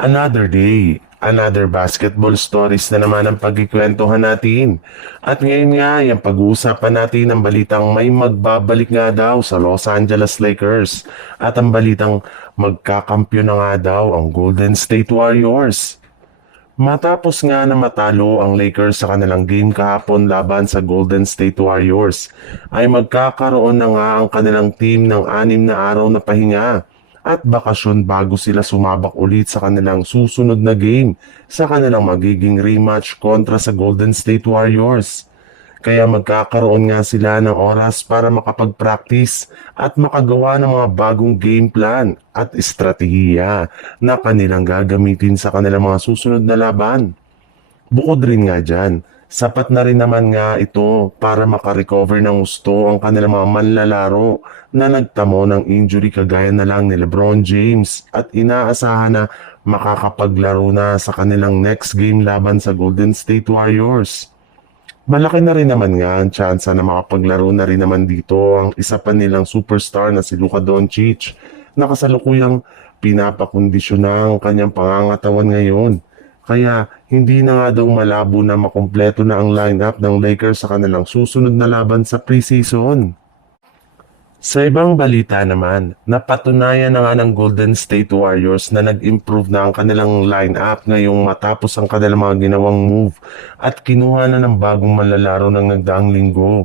Another day, another basketball stories na naman ang pagkikwentuhan natin. At ngayon nga, yung pag-uusapan natin ang balitang may magbabalik nga daw sa Los Angeles Lakers. At ang balitang magkakampyon na nga daw ang Golden State Warriors. Matapos nga na matalo ang Lakers sa kanilang game kahapon laban sa Golden State Warriors, ay magkakaroon na nga ang kanilang team ng 6 na araw na pahinga at bakasyon bago sila sumabak ulit sa kanilang susunod na game sa kanilang magiging rematch kontra sa Golden State Warriors. Kaya magkakaroon nga sila ng oras para makapag-practice at makagawa ng mga bagong game plan at estratehiya na kanilang gagamitin sa kanilang mga susunod na laban. Bukod rin nga dyan, sapat na rin naman nga ito para makarecover ng gusto ang kanilang mga manlalaro na nagtamo ng injury kagaya na lang ni LeBron James at inaasahan na makakapaglaro na sa kanilang next game laban sa Golden State Warriors. Malaki na rin naman nga ang tsansa na makapaglaro na rin naman dito ang isa pa nilang superstar na si Luka Doncic na kasalukuyang pinapakondisyon na ang kanyang pangangatawan ngayon. Kaya hindi na nga daw malabo na makumpleto na ang lineup ng Lakers sa kanilang susunod na laban sa preseason. Sa ibang balita naman, napatunayan na nga ng Golden State Warriors na nag-improve na ang kanilang lineup ngayong matapos ang kanilang mga ginawang move at kinuha na ng bagong manlalaro ng nagdaang linggo.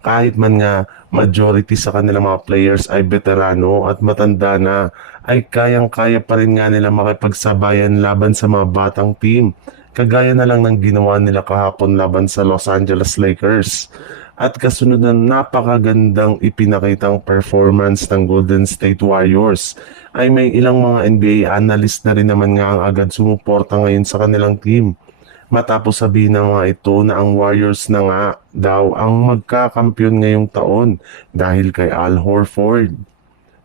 Kahit man nga majority sa kanilang mga players ay veterano at matanda na, ay kayang-kaya pa rin nga nila makipagsabayan laban sa mga batang team. Kagaya na lang ng ginawa nila kahapon laban sa Los Angeles Lakers. At kasunod na napakagandang ipinakitang performance ng Golden State Warriors ay may ilang mga NBA analyst na rin naman nga ang agad sumuporta ngayon sa kanilang team. Matapos sabihin ng mga ito na ang Warriors na nga daw ang magkakampyon ngayong taon dahil kay Al Horford.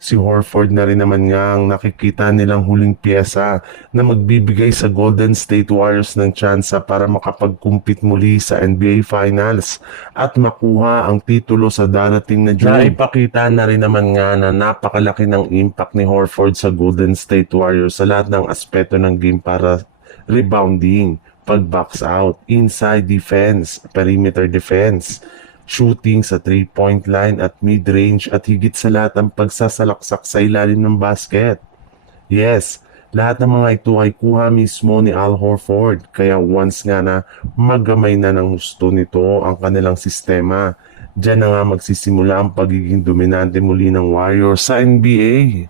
Si Horford na rin naman nga ang nakikita nilang huling piyesa na magbibigay sa Golden State Warriors ng tsansa para makapag-compete muli sa NBA Finals at makuha ang titulo sa darating na June. Naipakita na rin naman nga na napakalaki ng impact ni Horford sa Golden State Warriors sa lahat ng aspeto ng game para rebounding, pag-box out, inside defense, perimeter defense, shooting sa 3-point line at mid-range at higit sa lahat ang pagsasalaksak sa ilalim ng basket. Yes, lahat ng mga ito ay kuha mismo ni Al Horford kaya once nga na magamay na ng gusto nito ang kanilang sistema, diyan na nga magsisimula ang pagiging dominante muli ng Warriors sa NBA.